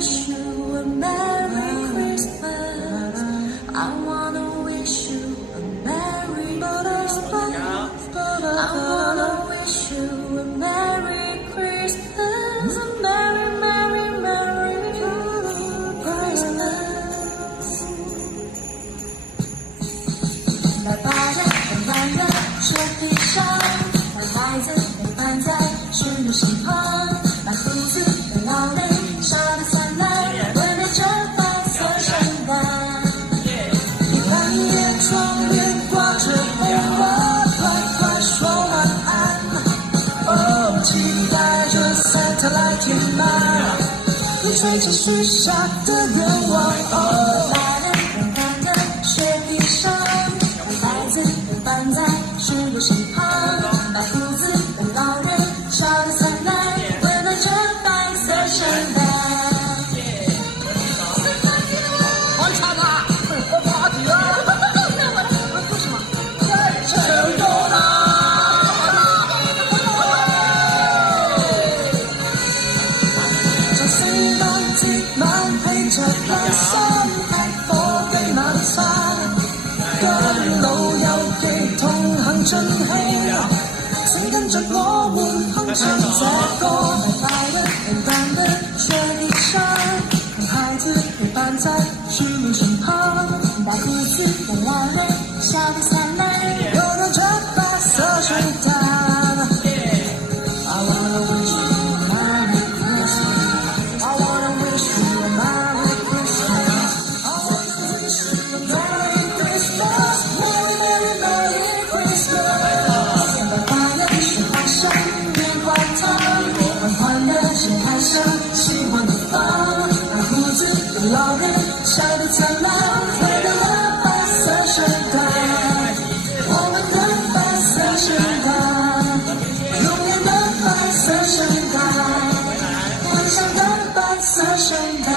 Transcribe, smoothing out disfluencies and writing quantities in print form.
wish you a Merry Christmas. I wanna wish you a Merry Christmas. I wanna wish you a Merry Christmas. A Merry, Merry, Merry Christmas. 白白的，圆圆的雪地上，白孩子陪伴在驯鹿身旁，白胡子的老人笑得灿烂，温暖着白色圣诞。一半夜窗帘挂着红花，快快说晚安。哦，期待着 Santa 来填满你吹着许下的愿望。哦，白的圆盘的雪地上，白孩子陪伴在驯鹿身旁，白胡子的老人笑得灿烂，温暖着白色圣诞。好惨啊！我爬底了。我做什么？成功了！这西满挤满陪着蓝山，海风给那里散，跟路有幾同行盡喜樂，請跟着我們哼唱這歌。白白的平淡的雪地上，和孩子陪伴在驯鹿身旁，白胡子的老人笑得燦爛，悠悠着白色聖誕。I wanna wish you a Merry Christmas. I wanna wish you a Merry Christmas. I wanna wish you a Merry Christmas. Merry, Merry, Merry Christmas. 白白的雪花上棉花糖，缓缓的盛开上希望的花，白胡子的老人笑得灿烂，回到了白色圣诞。我们的白色圣诞，永远的白色圣诞，幻想的白色圣诞。